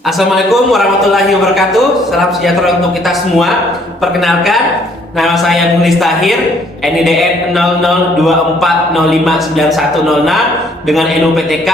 Assalamualaikum warahmatullahi wabarakatuh. Salam sejahtera untuk kita semua. Perkenalkan, nama saya Mulis Tahir, NIDN 0024059106 dengan NUPTK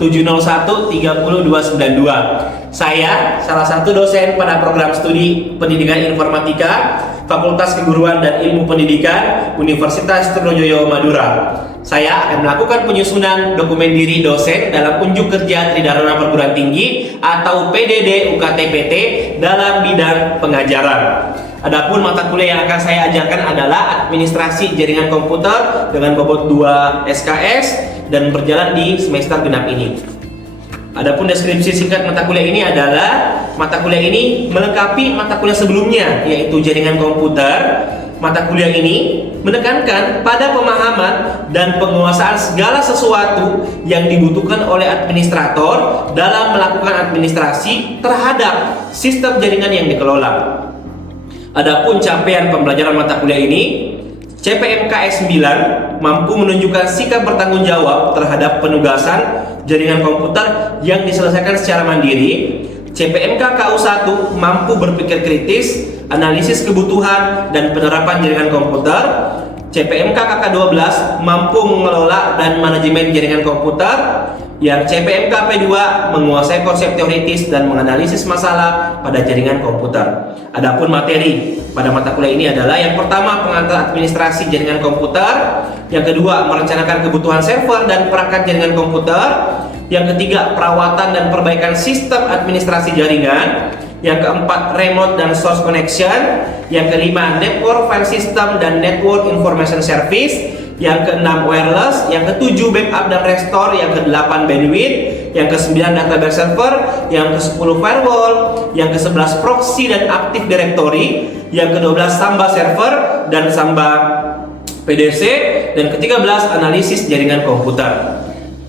48567696701302292. Saya salah satu dosen pada program studi Pendidikan Informatika Fakultas Keguruan dan Ilmu Pendidikan Universitas Trunojoyo Madura. Saya akan melakukan penyusunan dokumen diri dosen dalam unjuk kerja Tridharma Perguruan Tinggi atau PDD UKT-PT dalam bidang pengajaran. Adapun mata kuliah yang akan saya ajarkan adalah Administrasi Jaringan Komputer dengan bobot 2 SKS dan berjalan di semester genap ini. Adapun deskripsi singkat mata kuliah ini adalah mata kuliah ini melengkapi mata kuliah sebelumnya, yaitu Jaringan Komputer. Mata kuliah ini menekankan pada pemahaman dan penguasaan segala sesuatu yang dibutuhkan oleh administrator dalam melakukan administrasi terhadap sistem jaringan yang dikelola. Adapun capaian pembelajaran mata kuliah ini, CPMK S9 mampu menunjukkan sikap bertanggung jawab terhadap penugasan jaringan komputer yang diselesaikan secara mandiri. CPMK KU1 mampu berpikir kritis, analisis kebutuhan dan penerapan jaringan komputer. CPMK KK12 mampu mengelola dan manajemen jaringan komputer. Yang CPMK P2 menguasai konsep teoritis dan menganalisis masalah pada jaringan komputer. Adapun materi pada mata kuliah ini adalah yang pertama pengantar administrasi jaringan komputer, yang kedua merencanakan kebutuhan server dan perangkat jaringan komputer, yang ketiga perawatan dan perbaikan sistem administrasi jaringan, yang keempat remote dan source connection, yang kelima network file system dan network information service, yang keenam wireless, yang ketujuh backup dan restore, yang kedelapan bandwidth, yang kesembilan database server, yang kesepuluh firewall, yang kesebelas proxy dan active directory, yang kedua belas Samba server dan Samba PDC, dan ke-13 analisis jaringan komputer.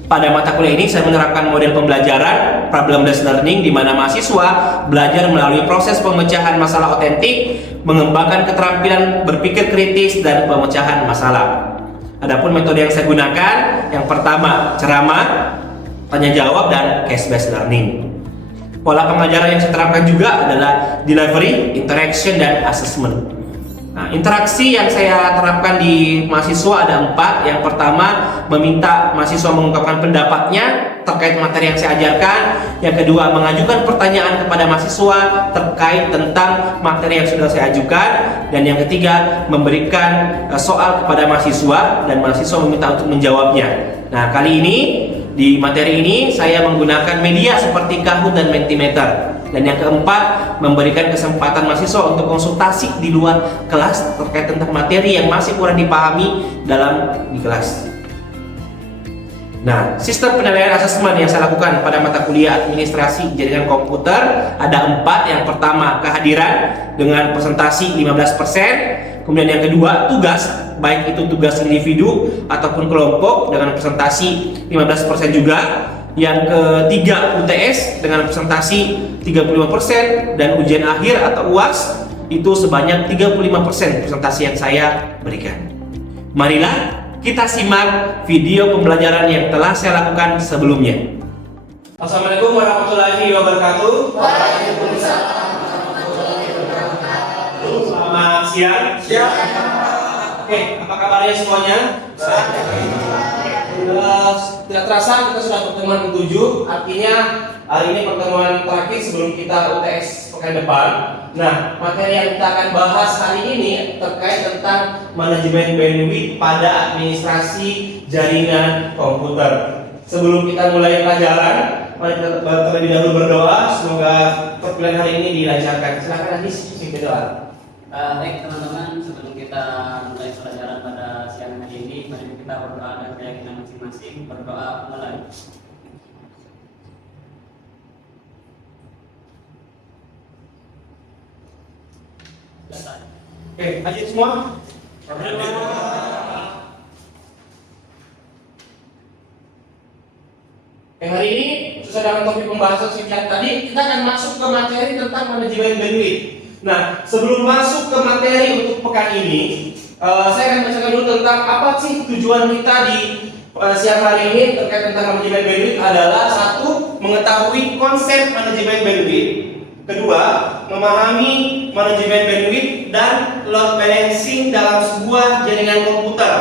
Pada mata kuliah ini saya menerapkan model pembelajaran problem based learning di mana mahasiswa belajar melalui proses pemecahan masalah otentik, mengembangkan keterampilan berpikir kritis dan pemecahan masalah. Adapun metode yang saya gunakan, yang pertama ceramah, tanya jawab dan case based learning. Pola pengajaran yang saya terapkan juga adalah delivery, interaction dan assessment. Nah, interaksi yang saya terapkan di mahasiswa ada 4. Yang pertama, meminta mahasiswa mengungkapkan pendapatnya terkait materi yang saya ajarkan. Yang kedua, mengajukan pertanyaan kepada mahasiswa terkait tentang materi yang sudah saya ajukan. Dan yang ketiga, memberikan soal kepada mahasiswa dan mahasiswa meminta untuk menjawabnya. Nah, kali ini di materi ini saya menggunakan media seperti Kahoot dan Mentimeter. Dan yang keempat, memberikan kesempatan mahasiswa untuk konsultasi di luar kelas terkait tentang materi yang masih kurang dipahami di kelas. Nah, sistem penilaian asesmen yang saya lakukan pada mata kuliah administrasi jaringan komputer ada 4. Yang pertama, kehadiran dengan presentasi 15%. Kemudian yang kedua, tugas, baik itu tugas individu ataupun kelompok dengan presentasi 15% juga. Yang ketiga, UTS dengan presentasi 35% dan ujian akhir atau UAS itu sebanyak 35% presentasi yang saya berikan. Marilah kita simak video pembelajaran yang telah saya lakukan sebelumnya. Assalamualaikum warahmatullahi wabarakatuh. Waalaikumsalam warahmatullahi wabarakatuh. Selamat siang. Siang. Oke, apa kabarnya semuanya? Tidak terasa kita sudah pertemuan ke-7, artinya hari ini pertemuan terakhir sebelum kita UTS pekan depan. Nah, materi yang kita akan bahas hari ini terkait tentang manajemen bandwidth pada administrasi jaringan komputer. Sebelum kita mulai pelajaran, mari kita terlebih dahulu berdoa, semoga perkuliahan hari ini dilancarkan. Silakan Hadis, berdoa. Baik teman-teman, sebelum kita mulai pelajaran pada siang hari ini, mari kita berdoa dan keyakinan masing-masing. Berdoa mulai. Oke, hadir semua. Hari ini sesuai dengan topik pembahasan singkat tadi, kita akan masuk ke materi tentang manajemen bandwidth. Nah, sebelum masuk ke materi untuk pekan ini, saya akan bacakan dulu tentang apa sih tujuan kita di siang hari ini terkait tentang manajemen bandwidth adalah satu, mengetahui konsep manajemen bandwidth. Kedua, memahami manajemen bandwidth dan load balancing dalam sebuah jaringan komputer.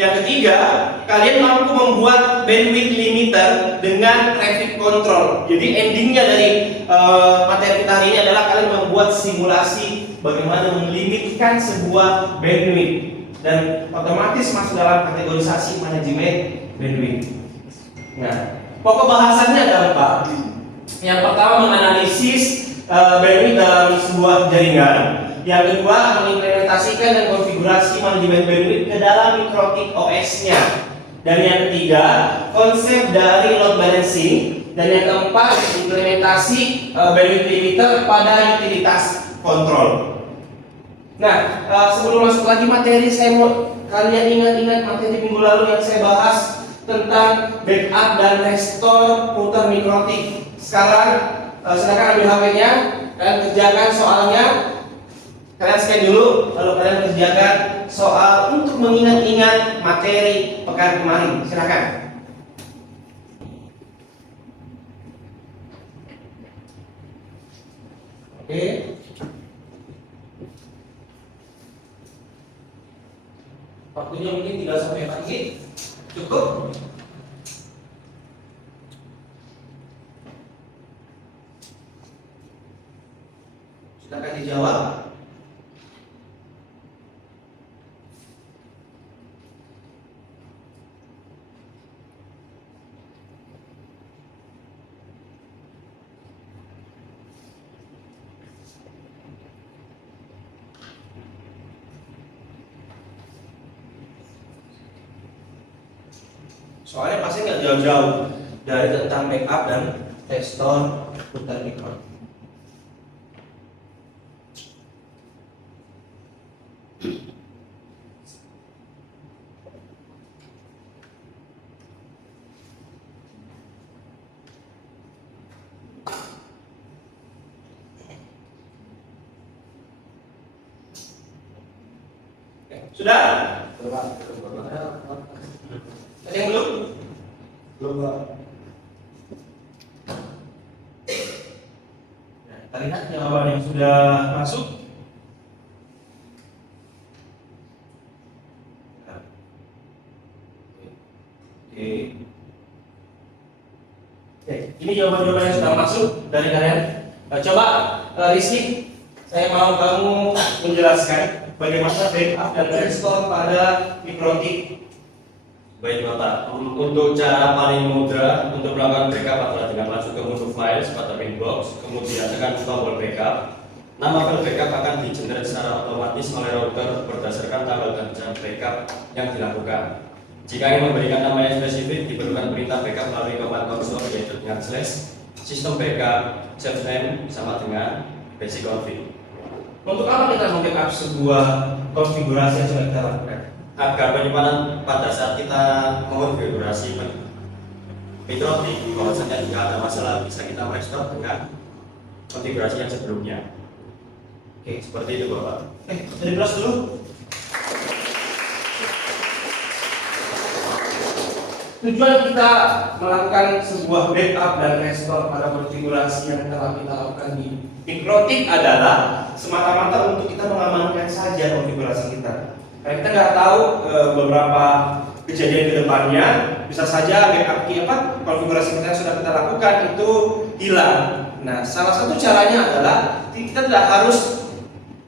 Yang ketiga, kalian mampu membuat bandwidth limiter dengan traffic control. Jadi endingnya dari materi kita hari ini adalah kalian membuat simulasi bagaimana melimitkan sebuah bandwidth dan otomatis masuk dalam kategorisasi manajemen bandwidth. Nah, pokok bahasannya adalah apa? Yang pertama, menganalisis bandwidth dalam sebuah jaringan. Yang kedua, mengimplementasikan dan konfigurasi manajemen bandwidth ke dalam mikrotik OS-nya. Dan yang ketiga, konsep dari load balancing. Dan yang keempat, implementasi bandwidth limiter pada utilitas kontrol. Nah, sebelum masuk lagi materi, saya mau kalian ingat-ingat materi minggu lalu yang saya bahas tentang backup dan restore router mikrotik. Sekarang silakan ambil HP-nya, kalian kerjakan soalnya. Kalian scan dulu, lalu kalian kerjakan soal untuk mengingat-ingat materi pekan kemarin. Silakan. Oke. Waktunya mungkin 3 sampai 4 menit. Cukup? Silakan dijawab. Soalnya pasti nggak jauh-jauh dari tentang backup dan restore router mikrotik. Sudah? Ada yang belum? Belum, Pak. Kita lihat jawaban yang sudah masuk. Oke, ini jawaban-jawaban yang sudah masuk dari kalian. Coba Rizky, saya mau kamu menjelaskan bagaimana backup dan restore pada mikrotik. Baik Bapak, untuk cara paling mudah untuk melakukan backup adalah dengan masuk ke menu files pada inbox, kemudian tekan tombol backup. Nama file backup akan di-generate secara otomatis oleh router berdasarkan tanggal dan jam backup yang dilakukan. Jika ingin memberikan nama yang spesifik, diperlukan perintah backup melalui command console yaitu dengan /system backup save name sama dengan basic config. Untuk apa kita membackup sebuah konfigurasi yang sudah kita lakukan? Agar penyimpanan pada saat kita mengonfigurasi mikrotik, bahwasanya jika ada masalah bisa kita restore dengan konfigurasi yang sebelumnya. Oke, seperti itu Bapak. Dari kelas dulu. Tujuan kita melakukan sebuah backup dan restore pada konfigurasi yang telah kita lakukan di mikrotik adalah semata-mata untuk kita mengamankan saja konfigurasi kita. Karena kita nggak tahu beberapa kejadian ke depannya, bisa saja backup konfigurasi kita yang sudah kita lakukan itu hilang. Nah, salah satu caranya adalah kita tidak harus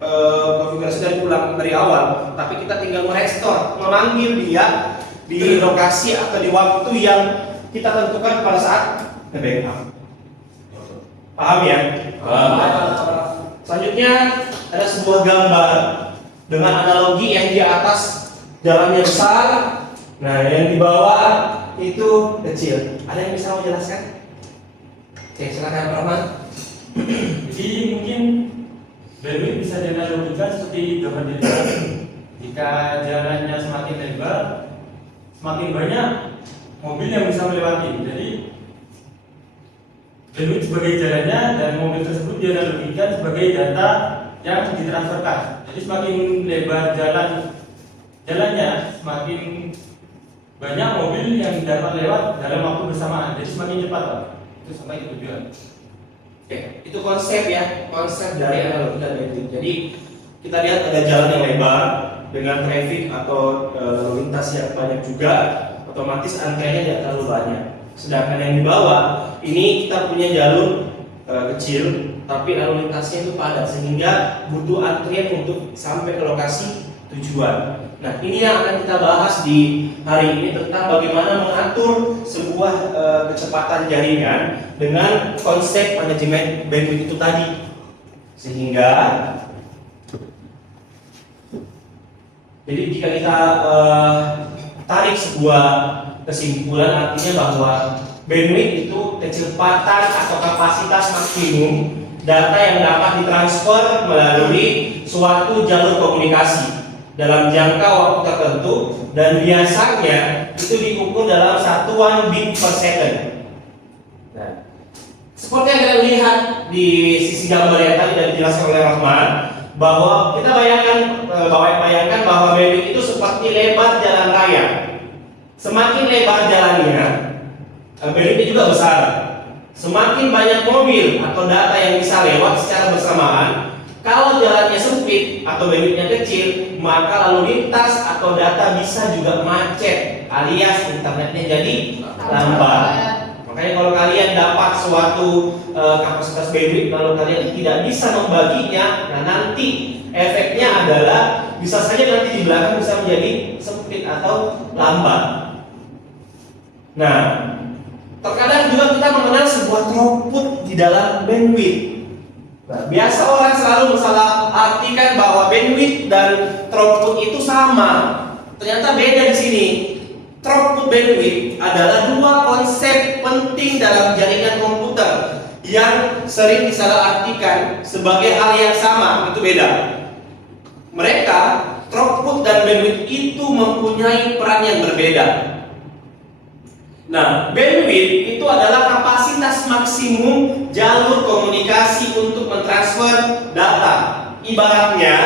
konfigurasi dari awal, tapi kita tinggal merestore, memanggil dia di lokasi atau di waktu yang kita tentukan pada saat nge-backup. Paham ya? Paham. Selanjutnya ada sebuah gambar dengan analogi yang di atas jalannya besar, nah yang di bawah itu kecil. Ada yang bisa menjelaskan? Oke, silakan Pak Rahman. Jadi mungkin bandwidth bisa dianalogikan seperti gambar di depan. Jika jalannya semakin lebar, semakin banyak mobil yang bisa melewati. Jadi bandwidth sebagai jalannya dan mobil tersebut dianalogikan sebagai data yang ditransferkan. Jadi semakin lebar jalannya, semakin banyak mobil yang dapat lewat dalam waktu bersamaan, jadi semakin cepat Pak. Itu sampai ke tujuan. Oke, itu konsep ya, konsep dari analogi dan bandwidth. Jadi kita lihat ada jalan yang lebar dengan traffic atau lalu lintas yang banyak juga, otomatis antriannya tidak terlalu banyak. Sedangkan yang di bawah ini kita punya jalur kecil, tapi lalu lintasnya itu padat sehingga butuh antrian untuk sampai ke lokasi tujuan. Nah, ini yang akan kita bahas di hari ini tentang bagaimana mengatur sebuah kecepatan jaringan dengan konsep manajemen bandwidth itu tadi. Sehingga jadi jika kita tarik sebuah kesimpulan, artinya bahwa bandwidth itu kecepatan atau kapasitas maksimum data yang dapat ditransfer melalui suatu jalur komunikasi dalam jangka waktu tertentu, dan biasanya itu diukur dalam satuan bit per second. Nah, seperti yang kita lihat di sisi gambar yang tadi dan dijelaskan oleh Rahman, bahwa kita bayangkan bahwa bandwidth itu seperti lebar jalan raya. Semakin lebar jalannya, bandwidth juga besar. Semakin banyak mobil atau data yang bisa lewat secara bersamaan. Kalau jalannya sempit atau bandwidthnya kecil, maka lalu lintas atau data bisa juga macet, alias internetnya jadi lambat. Makanya kalau kalian dapat suatu kapasitas bandwidth lalu kalian tidak bisa membaginya, nah nanti efeknya adalah bisa saja nanti di belakang bisa menjadi sempit atau lambat. Nah, terkadang juga kita mengenal sebuah throughput di dalam bandwidth. Nah, biasa orang selalu salah artikan bahwa bandwidth dan throughput itu sama. Ternyata beda di sini. Throughput bandwidth adalah dua konsep penting dalam jaringan komputer yang sering disalahartikan sebagai hal yang sama. Itu beda. Mereka, throughput dan bandwidth itu mempunyai peran yang berbeda. Nah, bandwidth itu adalah kapasitas maksimum jalur komunikasi untuk mentransfer data. Ibaratnya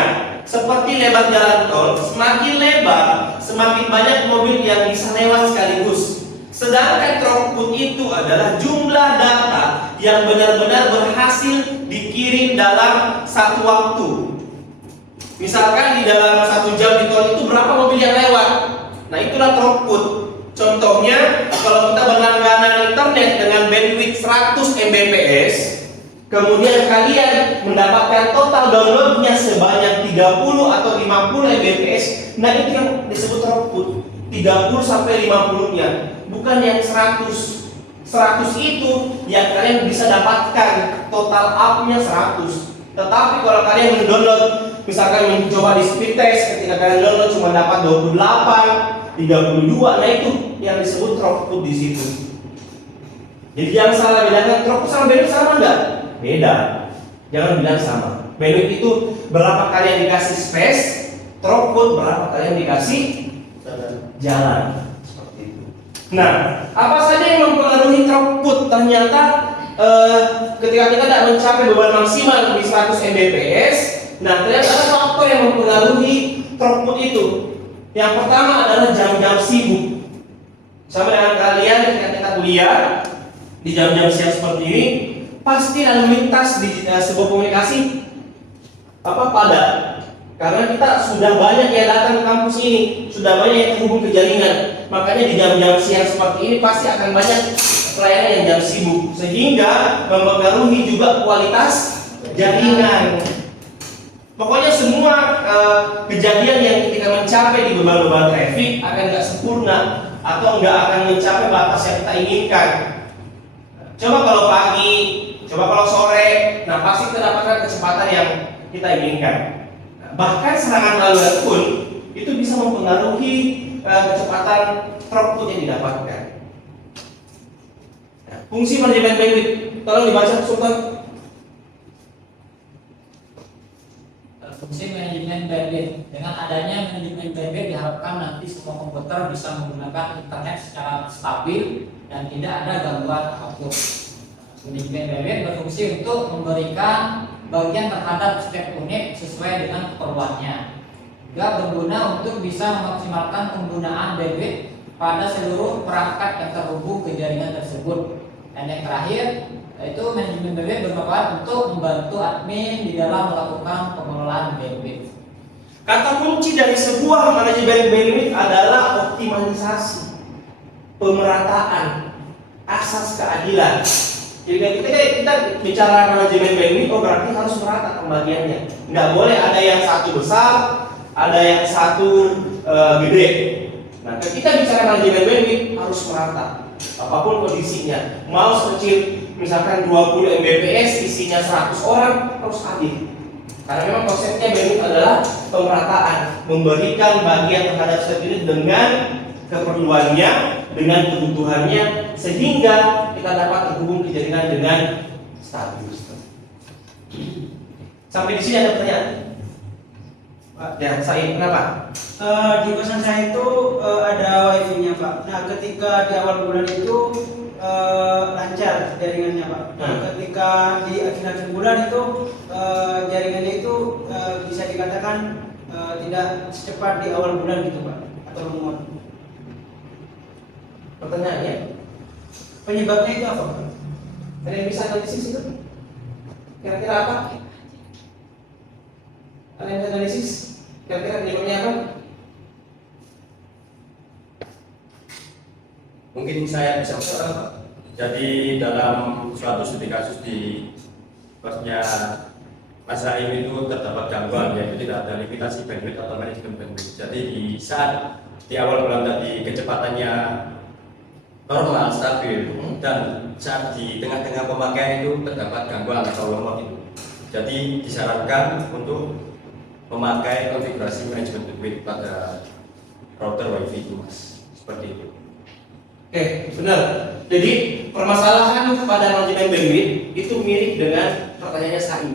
seperti lebar jalan tol, semakin lebar, semakin banyak mobil yang bisa lewat sekaligus. Sedangkan throughput itu adalah jumlah data yang benar-benar berhasil dikirim dalam satu waktu. Misalkan di dalam 1 jam di tol itu berapa mobil yang lewat? Nah, itulah throughput. Contohnya, kalau kita berlangganan internet dengan bandwidth 100 Mbps, kemudian kalian mendapatkan total downloadnya sebanyak 30 atau 50 Mbps, nah itu yang disebut throughput. 30 sampai 50-nya, bukan yang 100. 100 itu yang kalian bisa dapatkan total up-nya 100. Tetapi kalau kalian mendownload, misalkan mencoba di speed test, ketika kalian download cuma dapat 28, 32, nah itu yang disebut throughput di situ. Jadi jangan salah bedakan throughput sama bandwidth sama enggak? Beda. Jangan bilang sama. Bandwidth itu berapa kali yang dikasih space, throughput berapa kali yang dikasih jalan. Seperti itu. Nah, apa saja yang mempengaruhi throughput? Ternyata ketika kita tidak mencapai beban maksimal di 100 Mbps, nah ternyata ada faktor yang mempengaruhi throughput itu. Yang pertama adalah jam-jam sibuk. Sama dengan kalian ketika kita kuliah di jam-jam siang seperti ini, pasti lalu lintas di sebuah komunikasi padat. Karena kita sudah banyak yang datang ke kampus ini, sudah banyak yang terhubung ke jaringan. Makanya di jam-jam siang seperti ini pasti akan banyak pelayanan yang jam sibuk, sehingga mempengaruhi juga kualitas jaringan. Pokoknya semua kejadian yang ketika mencapai di beban-beban traffic akan nggak sempurna atau nggak akan mencapai batas yang kita inginkan. Coba kalau pagi, coba kalau sore, nah pasti kita dapatkan kecepatan yang kita inginkan. Bahkan serangan malware pun itu bisa mempengaruhi kecepatan throughput yang didapatkan. Nah, fungsi manajemen bandwidth, tolong dibaca Sultan. Fungsi manajemen bandwidth. Dengan adanya manajemen bandwidth diharapkan nanti semua komputer bisa menggunakan internet secara stabil dan tidak ada gangguan apapun. Manajemen bandwidth berfungsi untuk memberikan bagian terhadap setiap unit sesuai dengan keperluannya. Juga berguna untuk bisa memaksimalkan penggunaan bandwidth pada seluruh perangkat yang terhubung ke jaringan tersebut. Dan yang terakhir, yaitu manajemen bandwidth bermanfaat untuk membantu admin di dalam melakukan pengelolaan bandwidth. Kata kunci dari sebuah manajemen bandwidth adalah optimalisasi, pemerataan, asas keadilan. Jadi ketika kita bicara manajemen bandwidth, oh berarti harus merata pembagiannya. Nggak boleh ada yang satu besar, ada yang satu gede. Nah, ketika bicara manajemen bandwidth harus merata, apapun kondisinya. Mau sekecil misalkan 20 Mbps, isinya 100 orang, harus adil. Karena memang konsepnya bandwidth adalah pemerataan, memberikan bagian terhadap setiap dengan keperluannya, dengan kebutuhannya, sehingga kita dapat terhubung ke jaringan dengan stabil. Sampai di sini ada pertanyaan? Pak, ya, saya kenapa? Di kosan saya itu ada wifi-nya Pak. Nah ketika di awal bulan itu lancar jaringannya Pak. Nah, ketika di akhir-akhir bulan itu jaringannya itu bisa dikatakan tidak secepat di awal bulan gitu Pak, atau lemot. Pertanyaannya, Penyebabnya itu apa Pak? ada yang bisa analisis itu? Kira-kira apa? Ada yang bisa analisis? Kira-kira penyebabnya apa? Mungkin saya bisa menjawab. Jadi dalam suatu studi kasus di kosnya Mas Zaim itu terdapat gangguan, yaitu tidak ada limitasi bandwidth atau manajemen bandwidth. Jadi di saat di awal bulan tadi kecepatannya normal, stabil, dan saat di tengah-tengah pemakaian itu terdapat gangguan atau lemot itu. Jadi disarankan untuk memakai konfigurasi manajemen bandwidth pada router WiFi itu, Mas. Seperti itu. Oke, benar. Jadi permasalahan pada manajemen bandwidth itu mirip dengan pertanyaannya Saim.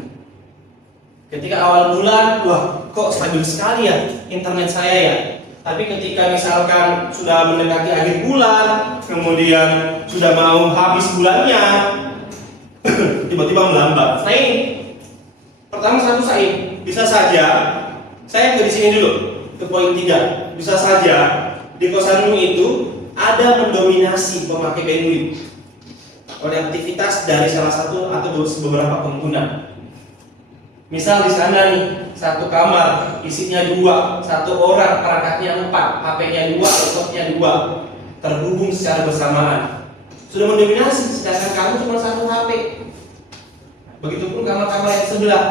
Ketika awal bulan, wah kok stabil sekali ya internet saya ya. Tapi ketika misalkan sudah mendekati akhir bulan, kemudian sudah mau habis bulannya, tiba-tiba melambat. Nah ini, pertama satu Saim, bisa saja saya ke di sini dulu ke poin 3. Bisa saja di kosanmu itu ada mendominasi pemakai bandwidth oleh aktivitas dari salah satu atau beberapa pengguna. Misal di sana nih satu kamar isinya 2, satu orang perangkatnya 4, HP-nya 2, laptopnya 2, terhubung secara bersamaan. Sudah mendominasi, sedangkan kamu cuma satu HP. Begitupun kamar-kamar yang sebelah.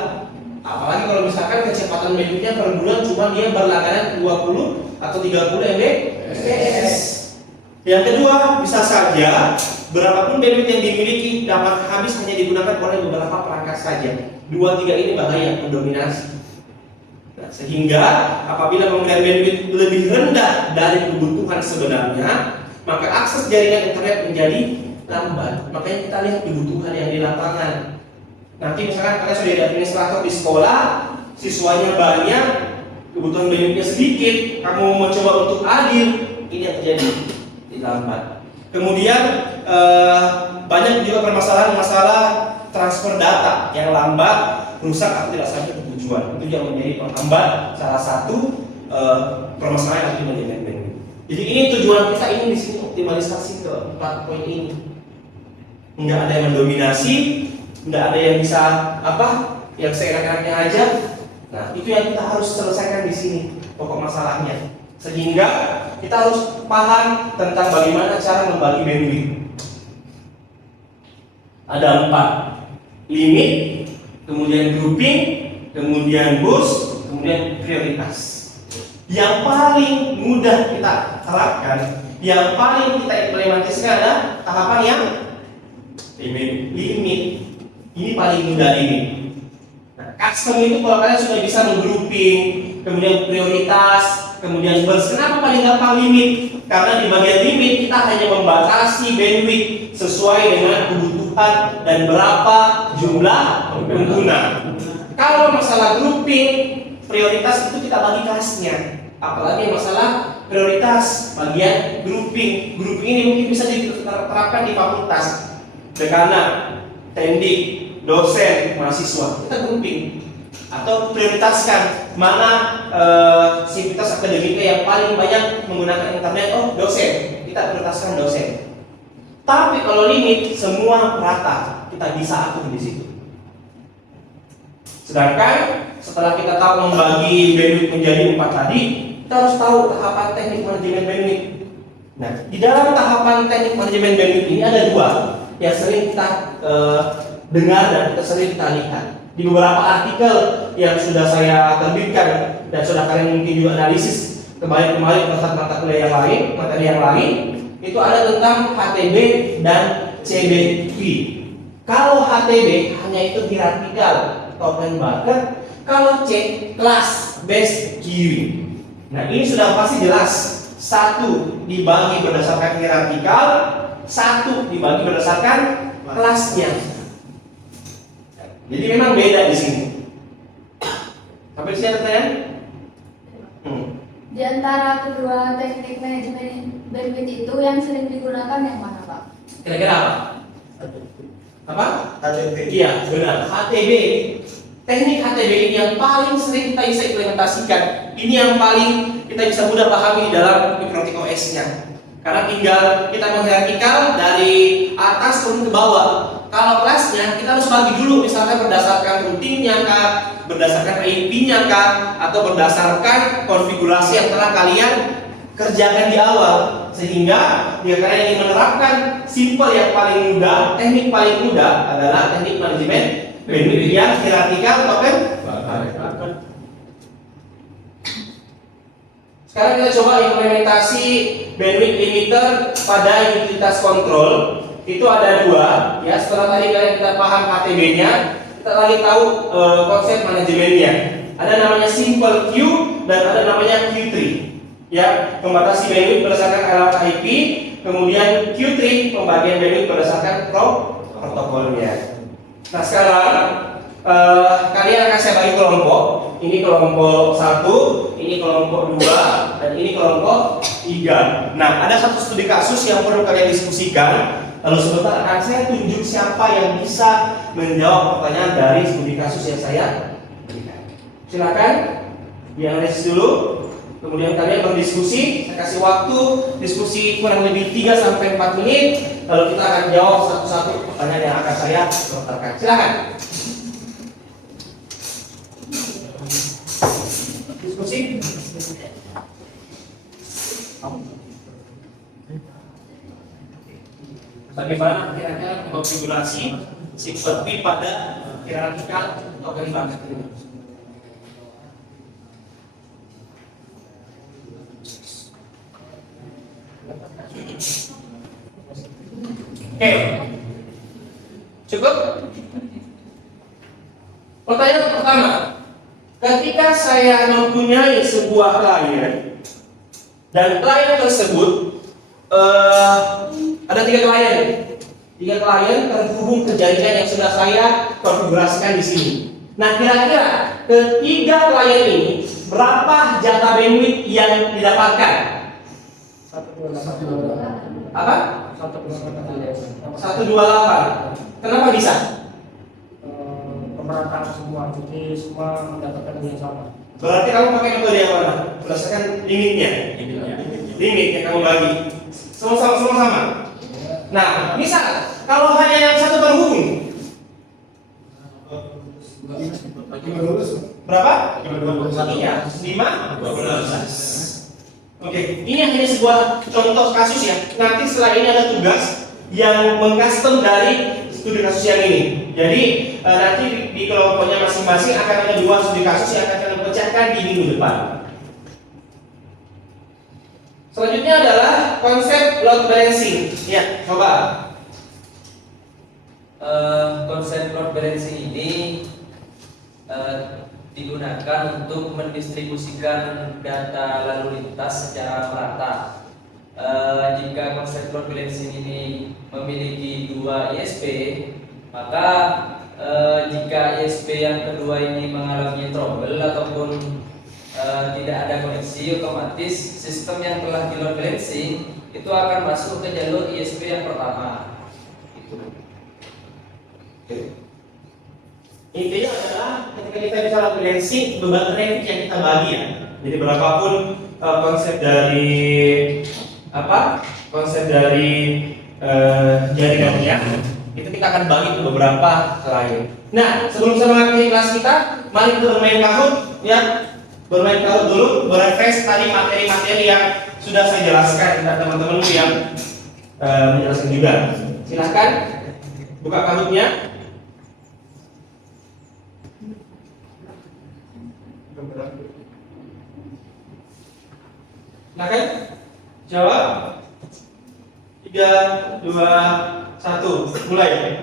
Apalagi kalau misalkan kecepatan bandwidthnya per bulan cuma dia berlangganan 20 atau 30 Mbps. Yang kedua, bisa saja berapapun bandwidth yang dimiliki dapat habis hanya digunakan oleh beberapa perangkat saja. 2-3 ini bahaya, mendominasi. Nah, sehingga apabila pemberian bandwidth lebih rendah dari kebutuhan sebenarnya, maka akses jaringan internet menjadi lambat. Makanya kita lihat kebutuhan yang di lapangan. Nanti misalkan kalian sudah jadi administrator di sekolah, siswanya banyak, kebutuhan bandwidthnya sedikit, kamu mau coba untuk adil, ini yang terjadi. Lambat. Kemudian banyak juga permasalahan masalah transfer data yang lambat, rusak atau tidak sampai ke tujuan. Itu yang menjadi penghambat salah satu permasalahan yang manajemen bandwidth. Jadi ini tujuan kita ini di sini optimalisasi ke 4 poin ini. Nggak ada yang mendominasi, nggak ada yang bisa yang seenak-enaknya aja. Nah itu yang kita harus selesaikan di sini pokok masalahnya. Sehingga kita harus paham tentang bagaimana cara membagi bandwidth. Ada 4, limit, kemudian grouping, kemudian boost, kemudian prioritas. Yang paling mudah kita terapkan, yang paling kita implementasikan adalah tahapan yang limit. Ini paling mudah limit. Nah, custom itu kalau kalian sudah bisa menggrouping, kemudian prioritas, kemudian burst. Kenapa paling gampang limit? Karena di bagian limit kita hanya membatasi bandwidth sesuai dengan kebutuhan dan berapa jumlah pengguna. Kalau masalah grouping, prioritas itu kita bagi kelasnya. Apalagi masalah prioritas bagian grouping. Grouping ini mungkin bisa diterapkan di fakultas, dekanan, tendik, dosen, mahasiswa. Kita grouping atau prioritaskan mana sivitas akademika yang paling banyak menggunakan internet? Oh, dosen. Kita prioritaskan dosen. Tapi kalau limit semua rata, kita bisa atur di situ. Sedangkan setelah kita tahu membagi bandwidth menjadi 4 tadi, kita harus tahu tahapan teknik manajemen bandwidth. Nah, di dalam tahapan teknik manajemen bandwidth ini ada 2 yang sering kita dengar dan kita sering kita lihat. Di beberapa artikel yang sudah saya terbitkan dan sudah kalian mungkin juga analisis kembali mata kuliah yang lain, materi yang lain, itu ada tentang HTB dan CBQ. Kalau HTB hanya itu hierarkikal token bucket, kalau C class based queuing. Nah, ini sudah pasti jelas. 1 dibagi berdasarkan hierarkikal, 1 dibagi berdasarkan kelasnya. Jadi memang beda di sini. Sampai sini ada pertanyaan? Di antara kedua teknik manajemen bandwidth itu yang sering digunakan yang mana, Pak? Kira-kira apa? Apa? HTB. Iya, benar. HTB. Teknik HTB ini yang paling sering kita bisa implementasikan. Ini yang paling kita bisa mudah pahami di dalam mikrotik OS-nya. Karena tinggal kita menghierarkikal dari atas turun ke bawah. Kalau kelasnya kita harus bagi dulu, misalkan berdasarkan routingnya kah, berdasarkan IP-nya kah, atau berdasarkan konfigurasi yang telah kalian kerjakan di awal. Sehingga jika kalian ingin menerapkan simple yang paling mudah, teknik paling mudah adalah teknik manajemen bandwidth yang hierarkikal token. Sekarang kita coba implementasi bandwidth limiter pada utilitas control. Itu ada 2 ya. Setelah tadi kalian kita paham HTB-nya, kita lagi tahu konsep manajemennya. Ada namanya simple queue dan ada namanya Q3. Ya, membatasi bandwidth berdasarkan alamat IP, kemudian Q3 pembagian bandwidth berdasarkan protokolnya. Nah, sekarang kalian akan saya bagi kelompok. Ini kelompok 1, ini kelompok 2, dan ini kelompok 3. Nah, ada satu studi kasus yang perlu kalian diskusikan. Lalu sebentar akan saya tunjuk siapa yang bisa menjawab pertanyaan dari studi kasus yang saya berikan. Silakan dianalisis dulu, kemudian kalian berdiskusi. Saya kasih waktu diskusi kurang lebih 3-4 menit. Lalu kita akan jawab satu-satu pertanyaan yang akan saya lontarkan. Silakan. Diskusi. Bagaimana kira-kira konfigurasi seperti pada hierarkikal token bucket ini? Oke, cukup? Pertanyaan pertama, ketika saya mempunyai sebuah klien dan klien tersebut ada 3 klien. 3 klien terhubung ke jaringan yang sudah saya konfigurasikan di sini. Nah, kira-kira ketiga klien ini berapa jatah bandwidth yang didapatkan? 128. Apa? 128. Kenapa bisa? Pemerataan semua, jadi semua mendapatkan yang sama. Berarti kamu pakai metode yang mana? Berdasarkan limitnya. Limitnya kamu bagi. Sama-sama. Nah, misal kalau hanya yang satu terhubung, berapa? 5. Iya, 5. Oke, ini hanya sebuah contoh kasus ya. Nanti setelah ini ada tugas yang mengcustom dari studi kasus yang ini. Jadi nanti di kelompoknya masing-masing akan ada 2 studi kasus yang akan kalian pecahkan di minggu depan. Selanjutnya adalah konsep load balancing. Ya, coba. Konsep load balancing ini digunakan untuk mendistribusikan data lalu lintas secara merata. Jika konsep load balancing ini memiliki 2 ISP, maka jika ISP yang kedua ini mengalami trouble ataupun tidak ada koneksi, otomatis sistem yang telah di load balancing itu akan masuk ke jalur ISP yang pertama. Gitu. Intinya adalah ketika kita bicara frequency, beban traffic yang kita bagi ya. Jadi berapapun konsep dari jaringannya, itu kita akan bagi ke beberapa lain. Nah, sebelum saya mengakhiri kelas kita, mari kita bermain Kahoot ya. Bermain Kahoot dulu, berefresh tadi materi-materi yang sudah saya jelaskan kepada teman-temanmu yang menjelaskan juga. Silahkan buka Kahoot-nya. Silahkan jawab. 3, 2, 1, mulai.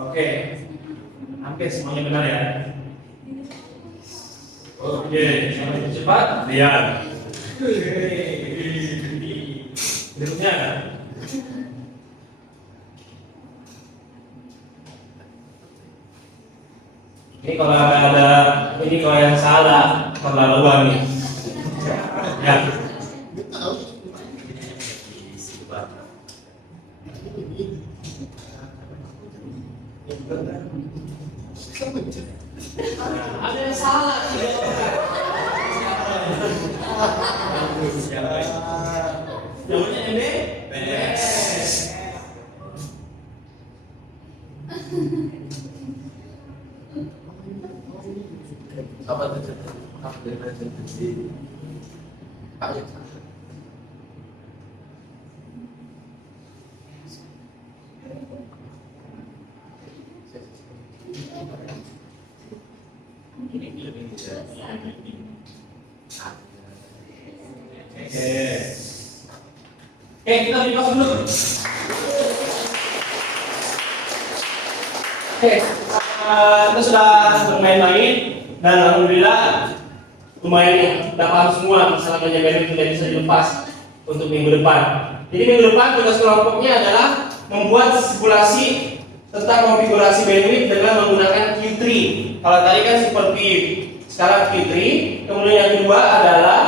Oke, hampir semuanya benar ya. Oke, yang lebih cepat, lihat. Berikutnya. Ini kalau yang salah, terlaluan nih. Ya. Ada yang salah sih. Jawabannya MB? Yes. Apa itu? Apa itu? Oke, kita beri pas dulu. Oke, kita sudah bermain-main dan alhamdulillah lumayan nih, udah paham semua masalah penjagaan itu tidak bisa dilepas untuk minggu depan. Jadi minggu depan tugas kelompoknya adalah membuat simulasi tentang konfigurasi bandwidth dengan menggunakan Q3. Kalau tadi kan Super Q, sekarang Q3. Kemudian yang kedua adalah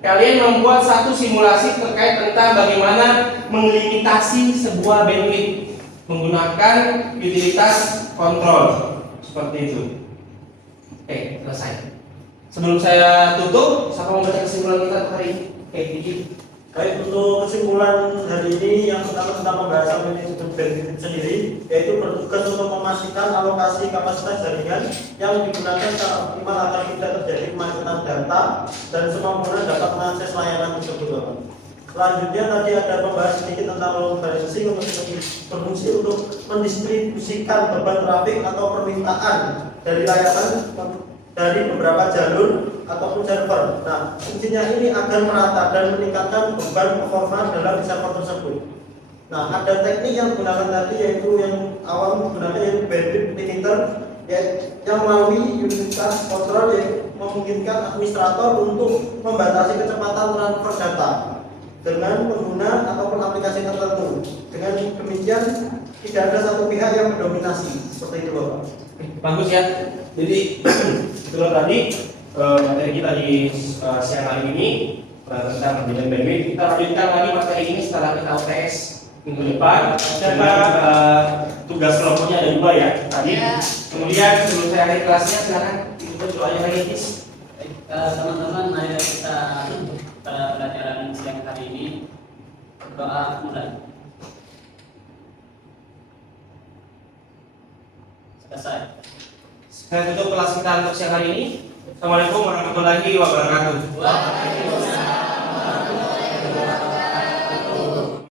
kalian membuat satu simulasi terkait tentang bagaimana melimitasi sebuah bandwidth menggunakan utilitas kontrol seperti itu. Oke, selesai. Sebelum saya tutup, siapa mau baca kesimpulan kita hari ini? Oke, Diki. Baik, untuk kesimpulan hari ini yang pertama tentang pembahasan manajemen bandwidth sendiri, yaitu bertugas untuk memastikan alokasi kapasitas jaringan yang digunakan secara optimal agar tidak terjadi kemacetan data dan semua pengguna dapat mengakses layanan tersebut. Selanjutnya tadi ada membahas sedikit tentang load balancing untuk berfungsi untuk mendistribusikan beban trafik atau permintaan dari layanan dari beberapa jalur ataupun server. Nah, fungsinya ini agar merata dan meningkatkan beban performa dalam server tersebut. Nah, ada teknik yang digunakan tadi yaitu yang awal menggunakan yaitu bandwidth limiter yang melalui utilitas kontrol yang memungkinkan administrator untuk membatasi kecepatan transfer data dengan pengguna ataupun aplikasi tertentu. Dengan demikian tidak ada satu pihak yang mendominasi seperti itu, Bapak. Bagus ya. Jadi itulah tadi materi kita di siang hari ini tentang manajemen bandwidth. Kita lanjutkan lagi materi ini setelah kita UTS minggu depan. Dengan tugas kelompoknya ada 2 ya tadi. Kemudian sebelum saya akhiri kelasnya, silakan kita doanya lagi, Tis. Teman-teman, mari kita pada pelajaran siang hari ini berdoa mulai. Selesai. Saya tutup kelas kita untuk siang hari ini. Assalamualaikum warahmatullahi wabarakatuh.